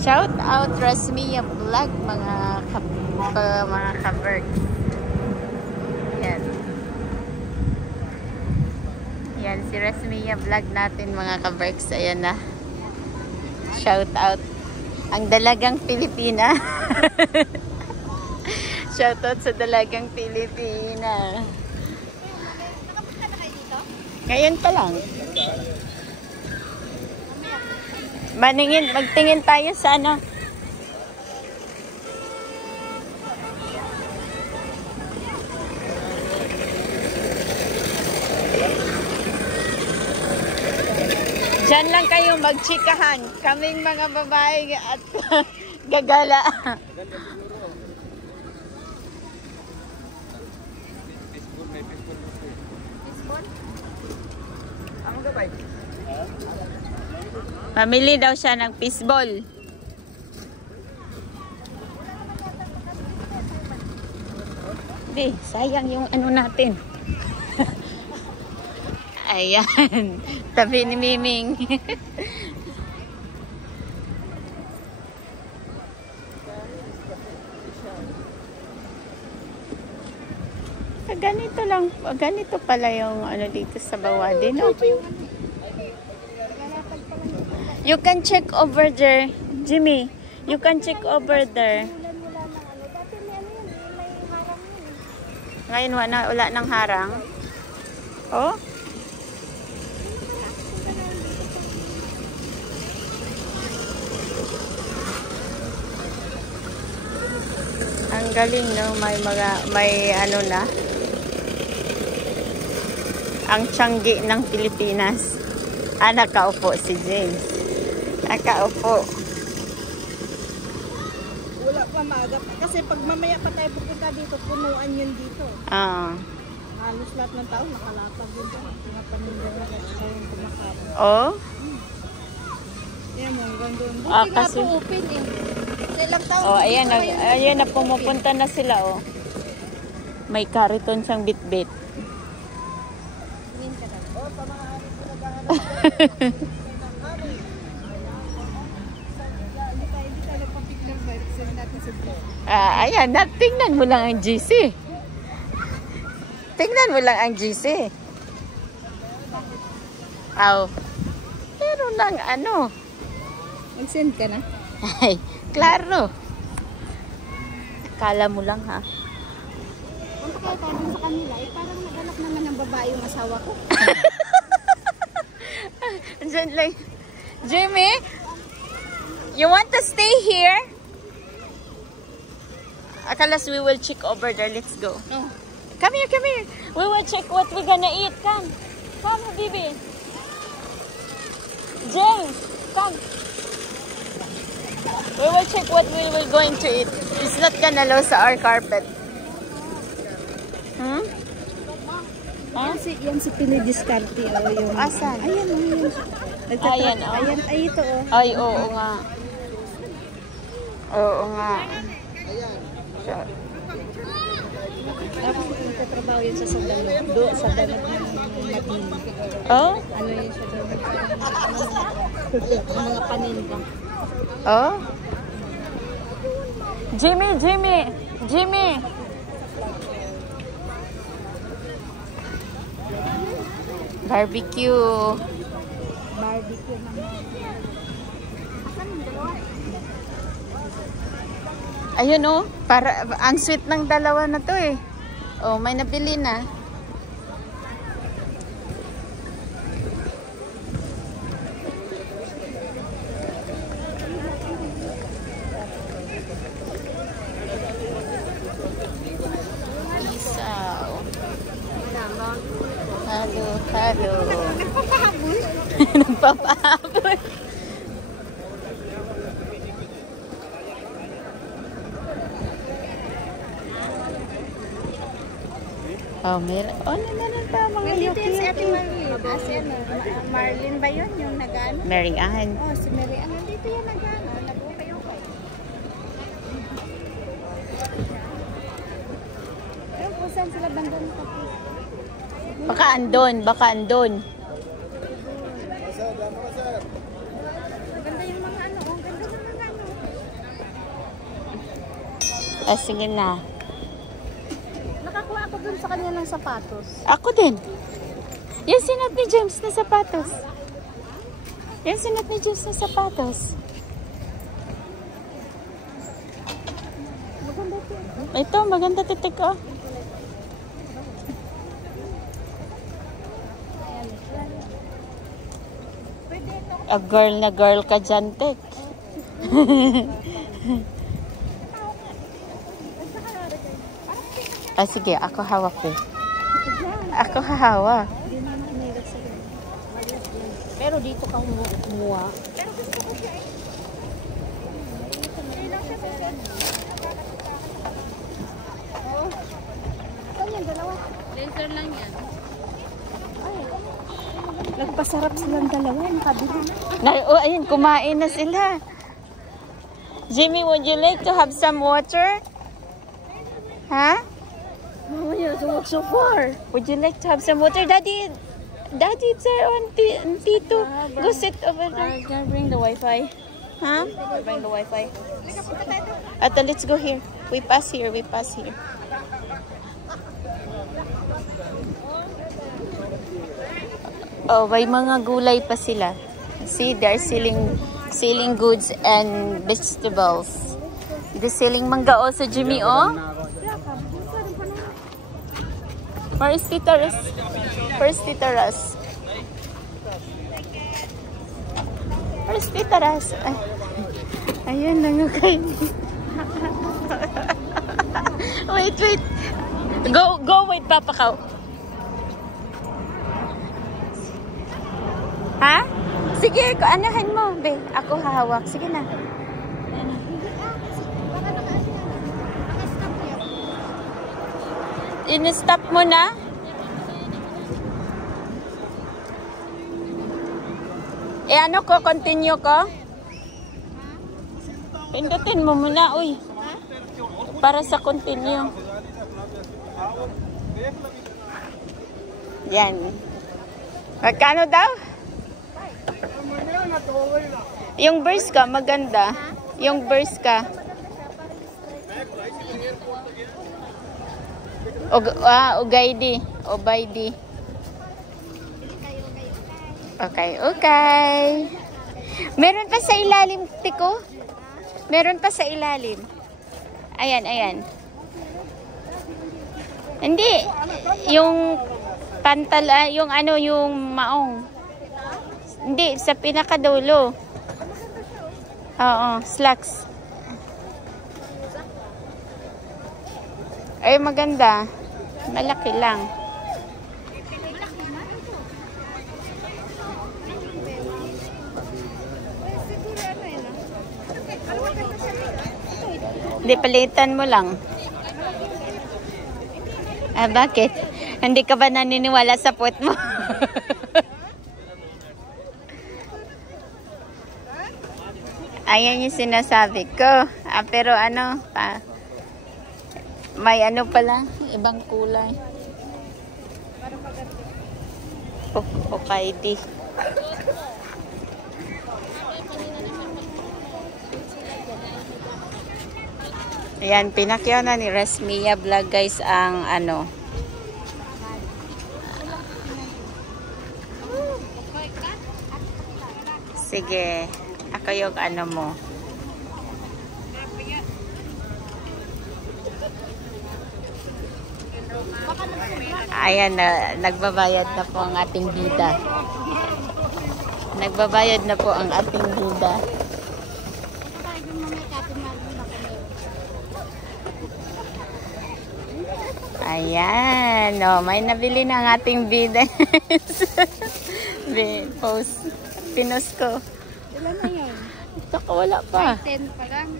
Shout out Rasmia Vlog mga ka-vlog. Yan. Yan si Rasmia Vlog natin mga ka-vlogs. Ayan na. Shout out ang dalagang Pilipina. Shout out sa dalagang Pilipina. Nakapunta na kayo dito? Ngayon pa lang. Magtingin tayo sa ano. Diyan lang kayo magchikahan. Kaming mga babae at gagala. Pamili daw siya ng fishball. Di, sayang yung ano natin. Ayan. Tabi ni Miming. Ganito lang. Ganito pala yung ano dito sa Bawadi, no? You can check over there, Jimmy. You can check over there. Ngayon wala nang harang. Oh? Ang galing, no? May ano na. Ang Tiangge ng Pilipinas. Nakaupo si James. Nakaupo. Wala pa maaga pa. Kasi pag mamaya pa tayo pupunta dito, punuan yun dito. Halos lahat ng tao nakalapag yun. Mga paninda na kayong kumakapag. Oh? Yan mo, hanggang doon. Buti Kasi nga po open eh. Silang tao. Oh, ayan na pumupunta na sila, oh. May kariton siyang bit-bit. Tingin ka na. Oh, pamahanin ko naghahanap. Hindi tayo nagpa-picture ba? Send natin sa vlog. Ayan, tingnan mo lang ang GC. Tingnan mo lang ang GC. Aw. Pero lang ano. Mag-send ka na? Ay, klaro. Akala mo lang, ha? Punta kayo tayo dun sa kanila. Parang nagalap naman ng babae yung asawa ko. Diyan lang. Jimmy, you want to stay here? Akalas, we will check over there. Let's go. No. Come here, come here. We will check what we're gonna eat. Come. Come, Habibi. James, come. We will check what we will going to eat. It's not gonna lose our carpet. Hmm? Huh? Yan si Pinidiscarte. Yung, Asan? Ayan, ayan. Ayan, oh. Ayan, ay ito, oh. Ay, oo nga. Oo nga. Sure. Tapos nagtatrabaho yun sa Sadanot. Doon, Sadanot ng Madin. Oh? Ano yun siya doon? Ang mga paninda. Oh? Jimmy! Barbecue. Barbecue naman. Ayun, oh. Para, ang sweet ng dalawa na to, eh. Oh, may nabili na. Isaw. Halo. Nagpapahabol. Nagpapahabol. Oh, meron. Oh, naman pa mga Nandito yun si yuki. Ate Marlene. Si ano, Marlene ba yun yung nag-ano? Mary Ann. Oh, si Mary Ann. Nandito yan nag-ano. Nag-okay. Pero kung saan sila bandang tapos? Baka andon. Ganda yung mga ano. Oh, ganda ng mga ano. Sige na. Nakakuha ako dun sa kanya ng sapatos. Ako din. Yung sinot ni James na sapatos. Yung sinot ni James na sapatos. Maganda ito. Ito, maganda titik ko. A girl na girl ka dyan, Tek. Sige, ako hawak eh. Ako hahawak. Pero dito ka kumuha. Pero gusto ko siya eh. Ganyan, dalawa. Laser lang yan. Nagpasarap silang dalawa, nakabili. Ayun, kumain na sila. Jimmy, would you like to have some water? Huh? Mama, you have to walk so far. Would you like to have some water? Daddy, it's on Tito. Go sit over there. Can I bring the Wi-Fi? Huh? Can I bring the Wi-Fi? Ato, let's go here. We pass here. Oh, may mga gulay pa sila. See, they're selling goods and vegetables. They're selling mangga also, Jimmy, oh. Where is Tita Ras? Where's Tita Ras? Where's Tita Ras? Ayun, nangakay. Wait. Go, wait, Papa Cow. Ha? Sige, anahan mo, be. Ako hahawak. Sige na. In-stop mo na? Ano ko? Continue ko? Pindutin mo muna, uy. Para sa continue. Yan. Magkano daw? Yung verse ka, maganda. Yung verse ka. Obaydi. Okay. Meron pa sa ilalim, Tiko. Meron pa sa ilalim. Ayan. Hindi. Yung pantala, yung maong. Hindi, sa pinakadulo. Oo, slacks. Ay, maganda. Malaki lang. Hindi, palitan mo lang. Bakit? Hindi ka ba naniniwala sa puwet mo? Ayan yung sinasabi ko. Pero may pala, ibang kulay. Okaidi. Ayan, pinakyaw na ni Resmia Vlog guys ang Sige, ako yung mo. Ayan, nagbabayad na po ang ating bida. Ayan, may nabili na ang ating bida. Post. Pinos ko. Ilan na yun? Saka wala pa. 10 pa lang.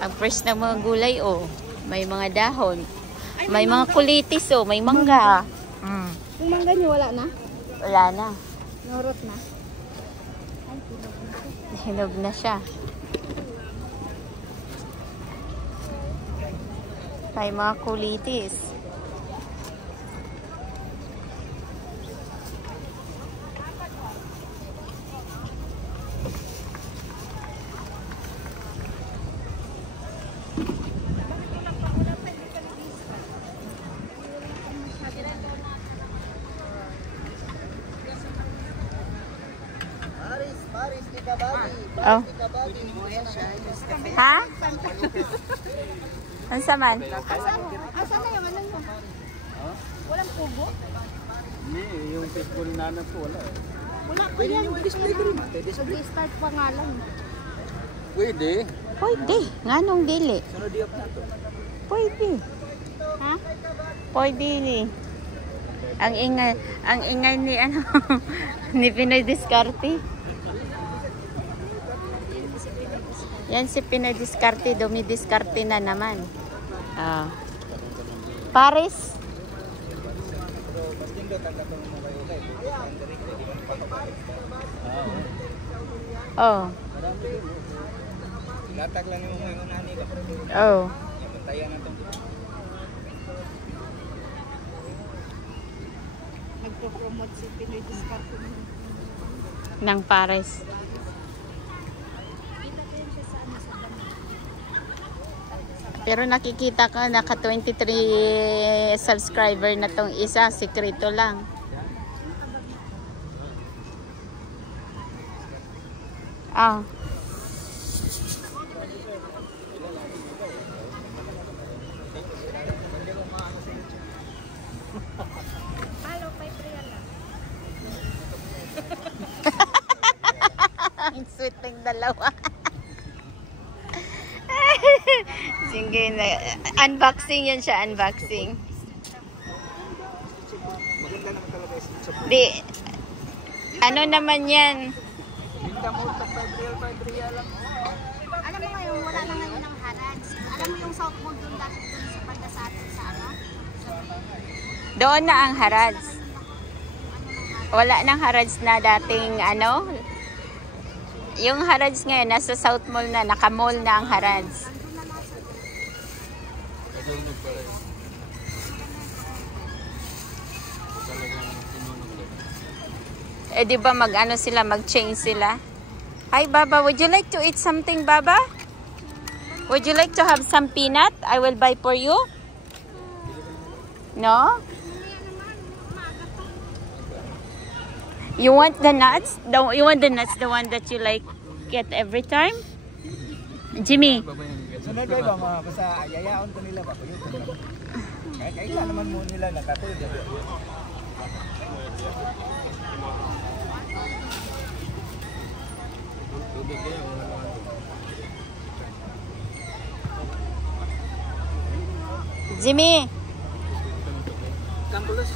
Ang fresh ng mga gulay, may mga dahon. May mga kulitis, may mangga. Yung mangga niyo wala na? Wala na. Norot na? Hinog na siya. May mga kulitis. Oh. Ha? Ano saman? Asa na yung ano mo? Walang pugo? Hindi, yung pitbull nanak po wala. Wala pa yan. Mag-start pa nga lang. Pwede. Pwede. Nga nung dili. Sunod diop na to. Pwede. Ha? Pwede ni. Ang ingay ni ano ni Pinoy Diskarte. Yan si Pinoy Diskarte, dumidiskarte na naman. Paris. Oh. Latag lang yung mga nani ka. Oh. Tayo na to. Nagpo-promote si Pinoy Diskarte Ng Paris. Pero nakikita ko naka 23 subscriber na tong isa, sekreto lang. Ah. Ang sweet ng dalawa. Sige na. Unboxing yan siya, unboxing. Maganda naman talaga yung Di, ano naman yan? Binta mo ito, 5 real lang. Alam mo ngayon, wala na ngayon ng harads. Alam mo yung South Mall doon dati doon sa banda sa atin sa ano? Doon na ang harads. Wala nang harads na dating ano? Yung harads ngayon, nasa South Mall na, naka-mall na ang harads. Eh di ba mag-ano sila, mag-change sila? Hi Baba, would you like to eat something, Baba? Would you like to have some peanut? I will buy for you. No? You want the nuts? You want the nuts, the one that you like get every time? Jimmy. Sunod kayo ba mga basta ayayaon ko nila ba? Kaya naman mo nila nakatulog. Jimmy. Kampulos.